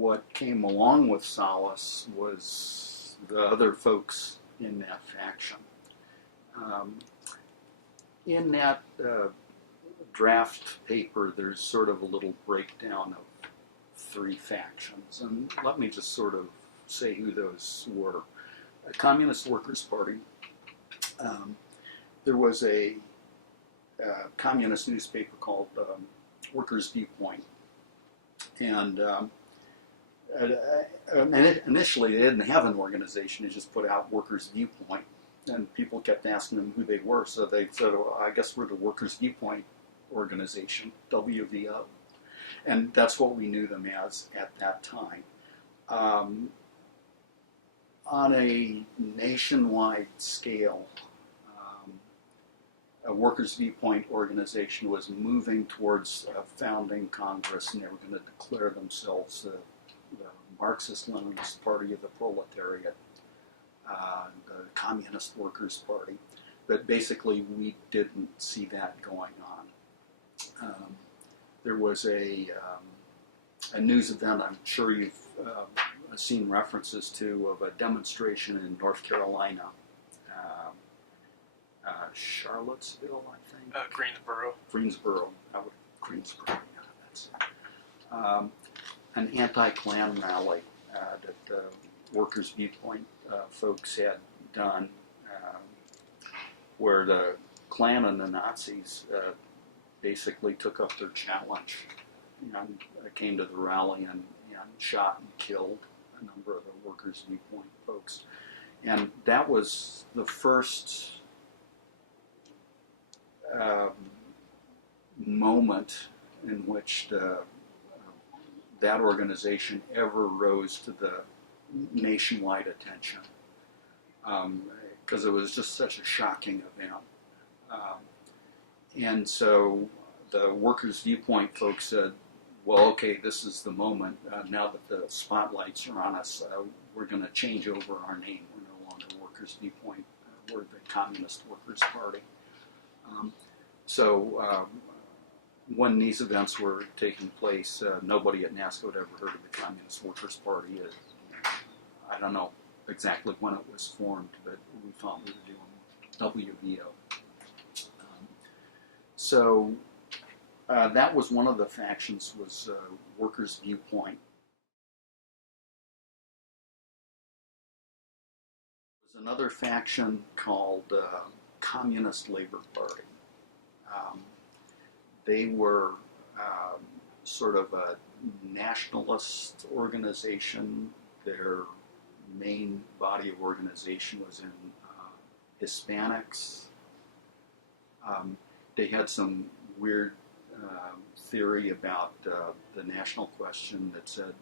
what came along with Solace was the other folks in that faction. In that draft paper, there's sort of a little breakdown of 3 factions, and let me just sort of say who those were. A Communist Workers' Party. There was a communist newspaper called Workers' Viewpoint, and initially they didn't have an organization. They just put out Workers' Viewpoint, and people kept asking them who they were, so they said, well, I guess we're the Workers' Viewpoint organization, WVO. And that's what we knew them as at that time. On a nationwide scale, a Workers' Viewpoint organization was moving towards a founding Congress, and they were going to declare themselves the Marxist-Leninist Party of the Proletariat, the Communist Workers' Party. But basically, we didn't see that going on. There was a news event, I'm sure you've seen references to, of a demonstration in North Carolina, Charlottesville, I think. Greensboro. Greensboro. Greensboro, yeah, that's an anti-Klan rally that the Workers' Viewpoint folks had done, where the Klan and the Nazis basically took up their challenge and came to the rally and shot and killed a number of the Workers' Viewpoint folks. And that was the first moment in which that organization ever rose to the nationwide attention, because it was just such a shocking event. And so the Workers' Viewpoint folks said, well, okay, this is the moment. Now that the spotlights are on us, we're going to change over our name. We're no longer Workers' Viewpoint. We're the Communist Workers' Party. So when these events were taking place, nobody at NASCO had ever heard of the Communist Workers' Party. I don't know exactly when it was formed, but we thought we were doing WVO. So that was one of the factions, was Workers' Viewpoint. There was another faction called Communist Labor Party. They were sort of a nationalist organization. Their main body of organization was in Hispanics. They had some weird theory about the national question that said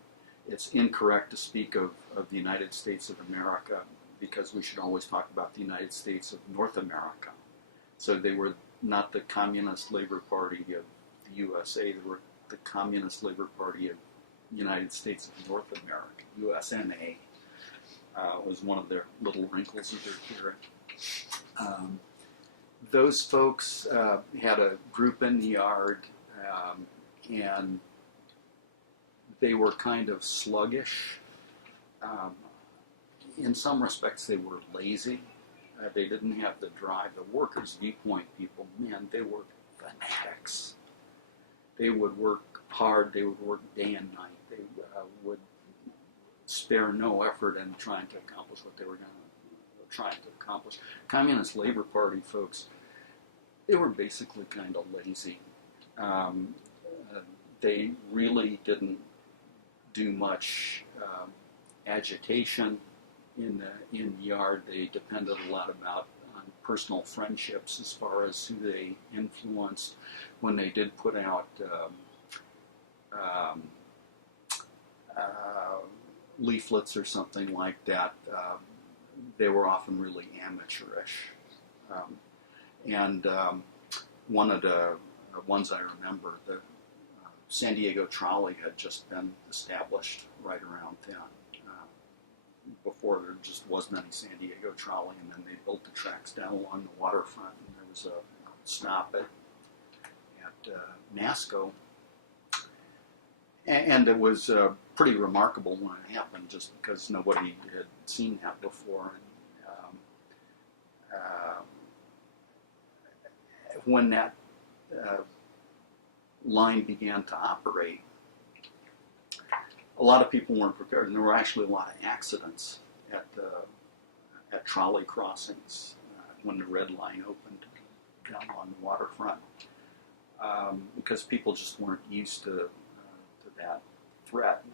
it's incorrect to speak of the United States of America because we should always talk about the United States of North America. So they were not the Communist Labor Party of the USA, they were the Communist Labor Party of the United States of North America, USNA. Was one of their little wrinkles of their theory. Those folks had a group in the yard, and they were kind of sluggish. In some respects, they were lazy. They didn't have the drive. The Workers' Viewpoint people, man, they were fanatics. They would work hard. They would work day and night. They would spare no effort in trying to accomplish what they were trying to accomplish. Communist Labor Party folks, they were basically kind of lazy. They really didn't do much agitation in the yard. They depended a lot on personal friendships as far as who they influenced. When they did put out leaflets or something like that, they were often really amateurish. One of the ones I remember, the San Diego Trolley had just been established right around then. Before there just wasn't any San Diego Trolley, and then they built the tracks down along the waterfront, and there was a stop at NASCO. And it was pretty remarkable when it happened, just because nobody had seen that before. And, when that line began to operate, a lot of people weren't prepared, and there were actually a lot of accidents at trolley crossings when the red line opened down on the waterfront, because people just weren't used to that threat.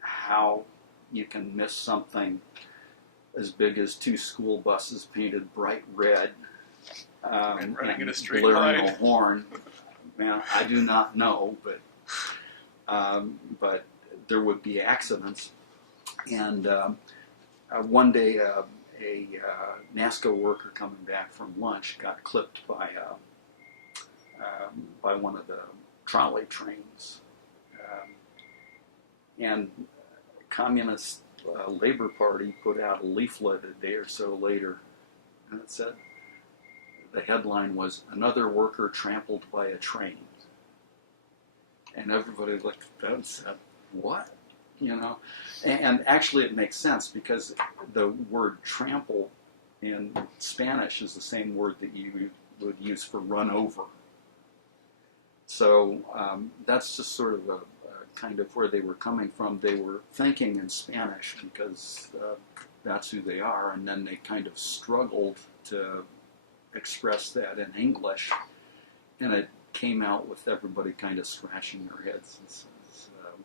How you can miss something as big as 2 school buses painted bright red, and running in a straight blaring line. a horn. Man, I do not know, but there would be accidents. And one day, a NASCO worker coming back from lunch got clipped by one of the trolley trains. And Communist Labor Party put out a leaflet a day or so later, and it said, the headline was, "Another worker trampled by a train." And everybody looked at that and said, what? You know? And actually it makes sense, because the word trample in Spanish is the same word that you would use for run over. So that's just sort of a kind of where they were coming from. They were thinking in Spanish because that's who they are, and then they kind of struggled to express that in English, and it came out with everybody kind of scratching their heads.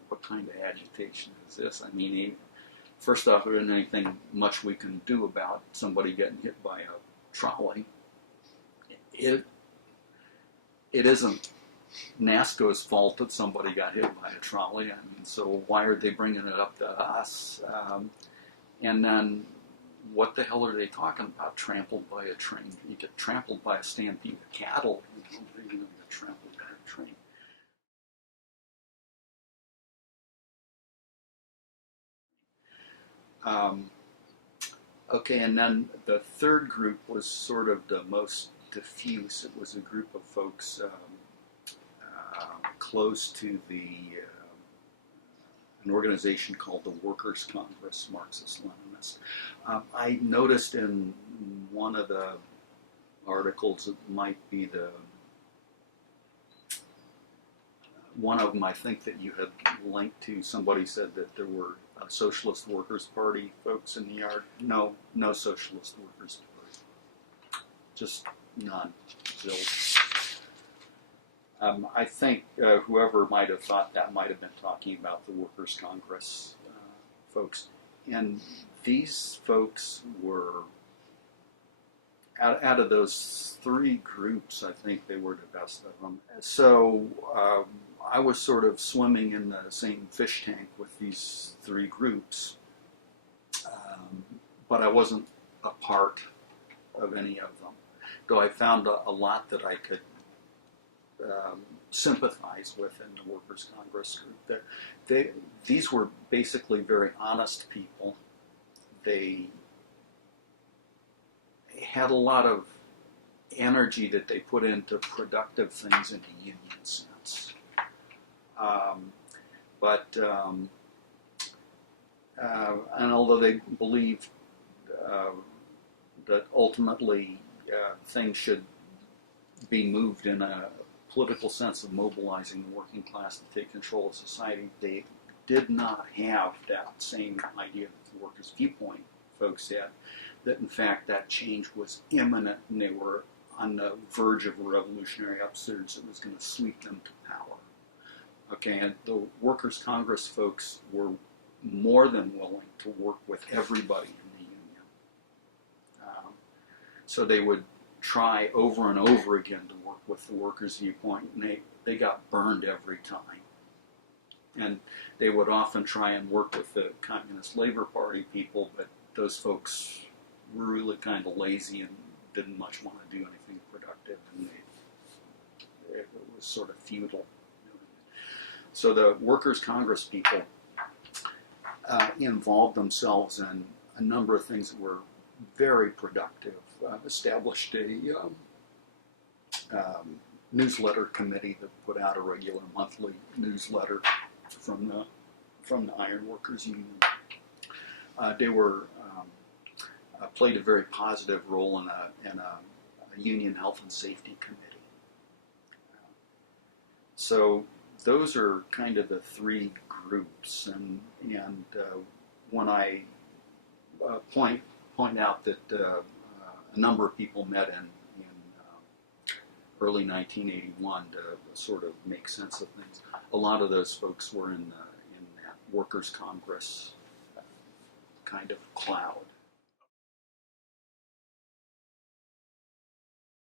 What kind of agitation is this? I mean, first off, there isn't anything much we can do about somebody getting hit by a trolley. It isn't NASCO's fault that somebody got hit by a trolley. I mean, so why are they bringing it up to us? And then, what the hell are they talking about? Trampled by a train? You get trampled by a stampede of cattle. You know, they're going to get trampled by a train. Okay, and then the third group was sort of the most diffuse. It was a group of folks close to an organization called the Workers' Congress, Marxist-Leninist. I noticed in one of the articles, it might be one of them, I think, that you had linked to, somebody said that there were Socialist Workers' Party folks in the yard. No Socialist Workers' Party. Just none. Zilch. I think whoever might have thought that might have been talking about the Workers' Congress folks. And these folks were, out of those 3 groups, I think they were the best of them. So I was sort of swimming in the same fish tank with these 3 groups, but I wasn't a part of any of them, though I found a lot that I could sympathize with in the Workers' Congress group. These were basically very honest people. They had a lot of energy that they put into productive things in the union sense. And although they believed that ultimately things should be moved in a political sense of mobilizing the working class to take control of society, they did not have that same idea that the workers' viewpoint folks had, that in fact that change was imminent and they were on the verge of a revolutionary upsurge that was going to sweep them to power. Okay, and the Workers' Congress folks were more than willing to work with everybody in the union. So they would try over and over again to work with the workers' viewpoint, and they got burned every time. And they would often try and work with the Communist Labor Party people, but those folks were really kind of lazy and didn't much want to do anything productive, and it was sort of futile. So the Workers' Congress people involved themselves in a number of things that were very productive. Established a newsletter committee that put out a regular monthly newsletter from the Iron Workers Union. They were played a very positive role in a union health and safety committee. So those are kind of the three groups, and when I point out that a number of people met in early 1981 to sort of make sense of things, a lot of those folks were in that Workers' Congress kind of cloud.